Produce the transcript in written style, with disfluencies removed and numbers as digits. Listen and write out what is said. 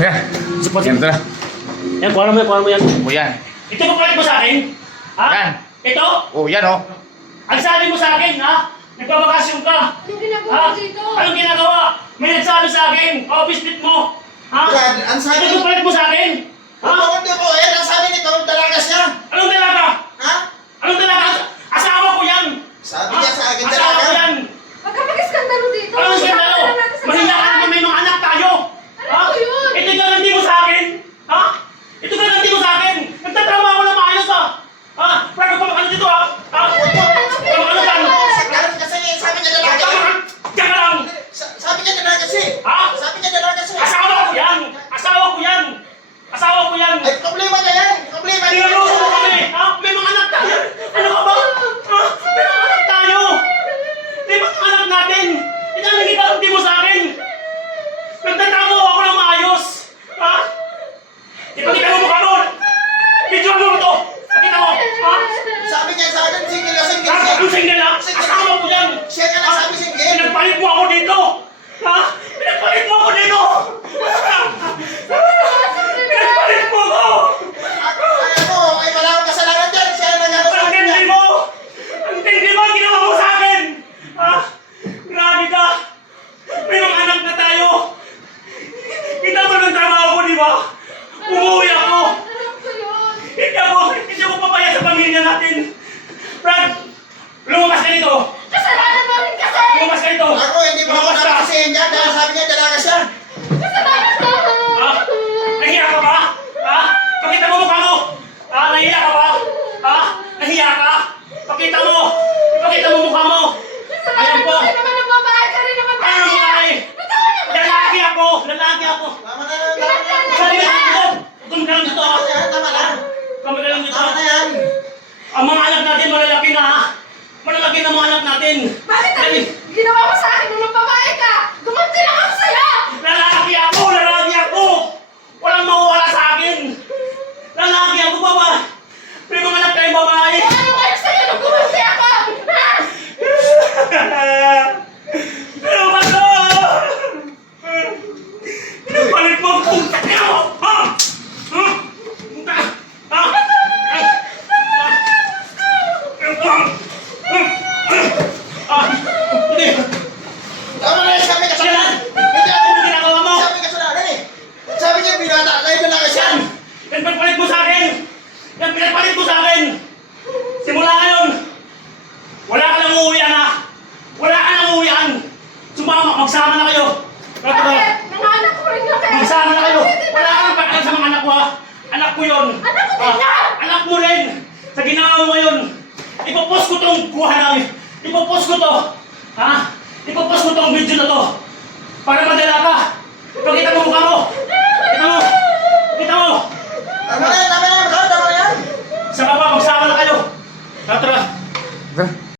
Ayan. Ganito na. Yan, kuha mo yan. O yan. Ito ba palit mo sa akin? Ha? Yan. Ito? O yan o. Ang sabi mo sa akin, ha? Nagbabakasyon ka. Anong ginagawa Ha? mo dito? Anong ginagawa? May nagsabi sa akin, office mate mo. Ha? Brad, ang sabi Ito ba palit mo sa akin? Ha? Hindi po, eh, ang sabi nito, dalaga siya. Anong dalaga? Ha? Anong dalaga? Asawa ko yan. Sabi Ha? niya sa akin, Asawa ko dalaga. yan. Huwag ka mag-iskandalo dito. Anong skandalo? Isama natin sa Mahiya ka sasakyan. naman, may mga anak tayo. Alam ko yun. Ito garanti mo sa akin. Ha? Ito garanti mo sa akin. Nagtatrabaho ako na maayos ha. Ha? Pero kung ano dito ha? Ha? Kung ano dyan? Saklan kasi, sabi niya dalaga. Diyan ka lang. Sabi niya dalaga siya. Ha? Sabi niya dalaga siya. Asawa ko yan. Asawa ko yan. Asawa ko yan. Ay, problema niya yan. Problema niya. Tinulungan mo kami. Ha? May mga anak tayo. Ano ka ba? Ha? May mga anak tayo. May mga anak natin. Ito ang nagigaranti mo sa akin. Nagtatrabaho ako na maayos. Ha? Ipakita mo mukha mo. Video mo ito. Pakita mo. Ha? Sabi niya sa akin, single na single Ha? siya. Ang single ha? Asawa ko yan. Siya ka na sabi single. Pinagpalit mo ako dito. Ha? Pinagpalit mo ako dito. Pinagpalit mo ako. Ay, ano, ay wala akong kasalanan dyan. Siya ang nagano sa Ang akin. tindi mo. Ang tindi mo ang ginawa mo sa akin. Ha? Grabe ka. May mga anak na tayo. Kita mo ng trabaho ko, di ba? Umuwi ako. Alam ko yun. Hindi ako papaya sa pamilya natin. Brad, lumabas ka dito. Kasalanan mo rin kasi. Lumabas ka dito. Ako, hindi pa ako Lumabas ka. nakasihin niya dahil sabi niya dalaga siya. Kasalanan mo. Ha? Nahiya ka ba? Ha? Pakita mo mukha mo. Ha? Nahiya ka ba? Ha? Nahiya ka? Pakita mo. Pakita mo mukha mo. Ayan Kasalanan po. mo rin naman ang babae ka rin naman Ano tayo. babae? Bitawan naman Lalaki ako. Lalaki ako. Tama na yan. Tama na yan. Sabi ka dito. Doon ka lang dito. Tama na yan. Tama na. Kami ka lang dito. Tama na yan. Ang mga anak natin malalaki na ha. Malalaki na mga anak natin. Bakit ang Dali. ginawa mo sa akin nung babae ka? Gumanti lang ako sa'yo. Lalaki ako! Lalaki ako! Walang mawawala sa akin! Lalaki ako, baba! May mga anak tayong babae! Eh, ano kayo sa'yo nung gumanti ako? Ha? Ano ba to? Pinapalit mo ang puta niya mo! Ha? Ha? Puta! Ha? Ay! Hindi! Tama na yan. Sabi kasalanan. Hindi Ano ako. ginagawa mo? Sabi kasalanan eh. Sabi niya, binata kayo dalaga siya. Yan pinagpalit mo sa akin! Yan pinagpalit mo sa akin! Simula ngayon, wala ka nang uuwian ha! Wala ka nang uuwian! Magsama na kayo! Bakit? Nanganak ko rin lang kayo. Magsama na kayo! Pwede ba? Wala ka nang pakialam sa mga anak ko ha! Anak ko yun! Anak ko din yan! Anak mo rin! Sa ginawa mo ngayon, ipopost ko tong kuha namin! Ipopost ko to! Ha? Ipopost ko tong video na to! Para madala